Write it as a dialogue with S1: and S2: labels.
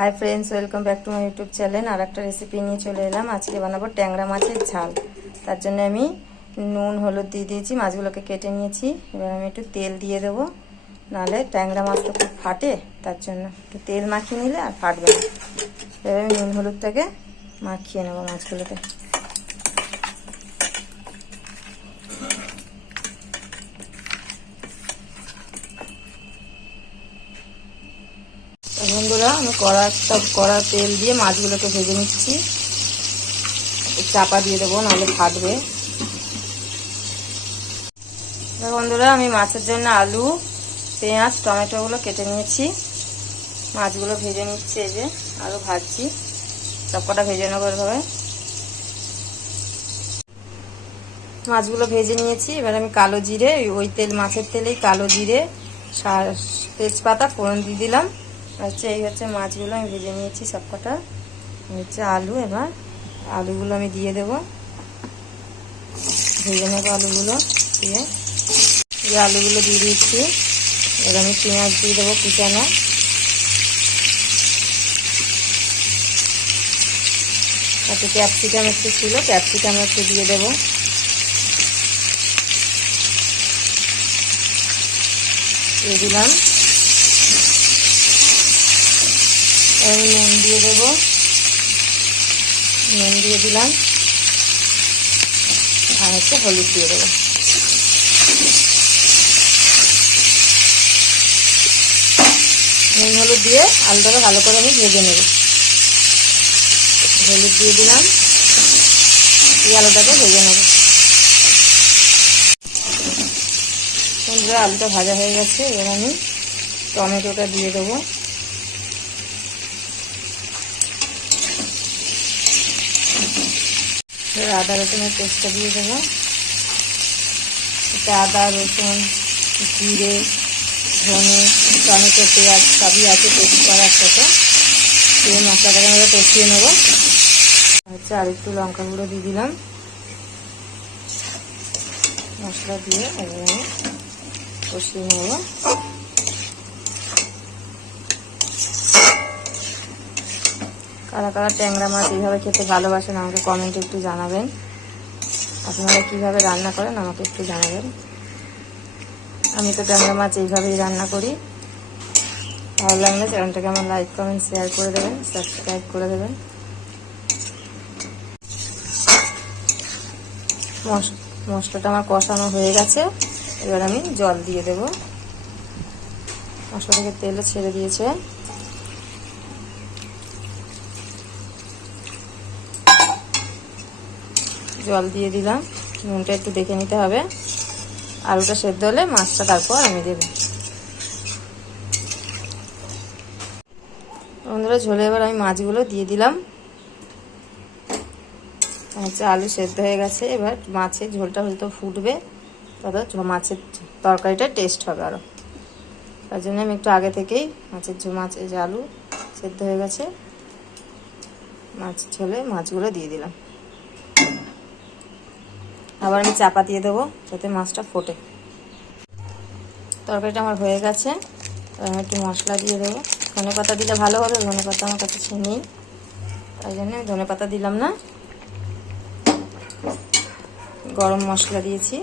S1: Hi friends welcome back to my YouTube channel আর একটা recipe নিয়ে চলে এলাম। আজকে বানাবো ট্যাংরা মাছের ঝাল। তার জন্য আমি নুন, হলুদ দিয়ে দিয়েছি, মাছগুলোকে কেটে নিয়েছি। এবার আমি একটু তেল দিয়ে দেবো। নাহলে ট্যাংরা মাছ তো খুব ফাটে, তার জন্য একটু তেল মাখিয়ে নিলে আর ফাটবে না। এবার আমি নুন, হলুদটাকে মাখিয়ে নেব মাছগুলোকে। বন্ধুরা, আমি কড়া একটা কড়া তেল দিয়ে মাছগুলোকে ভেজে নিচ্ছি। চাপা দিয়ে দেবো, নাহলে ফাটবে। বন্ধুরা, আমি মাছের জন্য আলু, পেঁয়াজ, টমেটোগুলো কেটে নিয়েছি। মাছগুলো ভেজে নিচ্ছি, এই যে আরও ভাজছি। কটা ভেজে নেব এভাবে। মাছগুলো ভেজে নিয়েছি। এবার আমি কালো জিরে, ওই তেল, মাছের তেলেই কালো জিরে তেজপাতা, ফোড়ন দিয়ে দিলাম। হচ্ছে, এই হচ্ছে মাছগুলো আমি ভেজে নিয়েছি সব কটা হচ্ছে আলু এবার। আলুগুলো আমি দিয়ে দেব। ভেজে নেব আলুগুলো দিয়ে। এই আলুগুলো দিয়ে দিচ্ছি। এবার আমি পেঁয়াজ দিয়ে দেবো কুচানো। আচ্ছা ক্যাপসিকাম একটু ছিল, ক্যাপসিকাম একটু দিয়ে দেবো। দিয়ে দিলাম। আমি নুন দিয়ে দেব। নুন দিয়ে দিলাম। আর হচ্ছে হলুদ দিয়ে দেবো। নুন, হলুদ দিয়ে আলুটাকে ভালো করে আমি ভেজে নেব। হলুদ দিয়ে দিলাম। এই আলুটাকে ভেজে নেব। আলুটা ভাজা হয়ে গেছে। এবার আমি টমেটোটা দিয়ে দেবো। আদা রসুনের পেস্টটা দিয়ে দেবো। এটা আদা, রসুন, জিরে, ধনে, টমেটো, পেঁয়াজ সবই আছে, পেস্ট করা একসাথে দিয়ে মশলাটাকে আমরা কষিয়ে নেব। হচ্ছে আর একটু লঙ্কা গুঁড়ো দিয়ে দিলাম। মশলা দিয়ে এবার আমি কষিয়ে নেব। কারা কারা ট্যাংরা মাছ এইভাবে খেতে ভালোবাসেন আমাকে কমেন্টে একটু জানাবেন। আপনারা কীভাবে রান্না করেন আমাকে একটু জানাবেন। আমি তো ট্যাংরা মাছ এইভাবেই রান্না করি। ভালো লাগলে চ্যানেলটাকে আমার লাইক কমেন্ট শেয়ার করে দেবেন সাবস্ক্রাইব করে দেবেন। মশলাটা আমার কষানো হয়ে গেছে। এবার আমি জল দিয়ে দেব। মশলা থেকে তেলও ছেড়ে দিয়েছে। জল দিয়ে দিলাম। নুনটা একটু দেখে নিতে হবে। আলুটা সেদ্ধ হলে মাছটা তারপর আমি দেব। বন্ধুরা, ঝোলে এবার আমি মাছগুলো দিয়ে দিলাম। হচ্ছে আলু সেদ্ধ হয়ে গেছে। এবার মাছের ঝোলটা হয়তো ফুটবে। তবে মাছের তরকারিটা টেস্ট হবে আরও তার জন্য আমি একটু আগে থেকেই মাছের ঝো, মাছের যে আলু সেদ্ধ হয়ে গেছে। মাছ ঝোলে মাছগুলো দিয়ে দিলাম। আবার আমি চাপা দিয়ে দেবো যাতে মাছটা ফোটে। তরকারিটা আমার হয়ে গেছে। আমি একটু মশলা দিয়ে দেবো। ধনে পাতা দিলে ভালো হবে, ধনে পাতা আমার কাছে নেই। তাই জন্য আমি ধনে পাতা দিলাম না। গরম মশলা দিয়েছি।